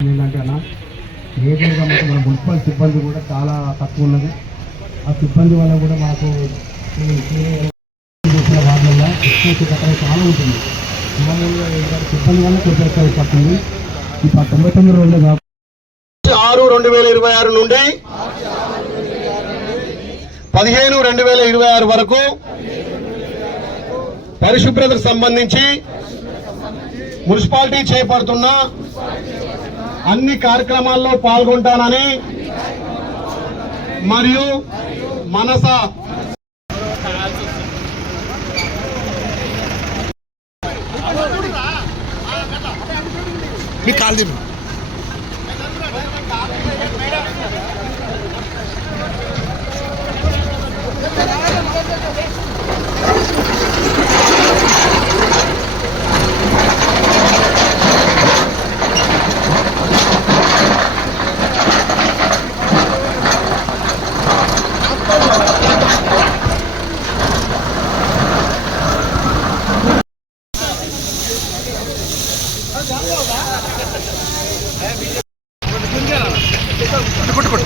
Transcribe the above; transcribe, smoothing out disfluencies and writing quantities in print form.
ఏంటంటే అన్న మేజర్గా మాకు మన మున్సిపల్ సిబ్బంది కూడా చాలా తక్కువ ఉన్నది. ఆ సిబ్బంది వల్ల కూడా మాకు చేసిన వాటిల్లో ఎక్కువ చాలా ఉంటుంది. మామూలుగా సిబ్బంది వల్ల కొంచెం ఎక్కువ పడుతుంది. ఈ 99 రోజులు 6/2026 నుండి 15/2026 వరకు పరిశుభ్రతకు సంబంధించి మున్సిపాలిటీ చేపడుతున్న అన్ని కార్యక్రమాల్లో పాల్గొంటానని మరియు మనస కొట్టు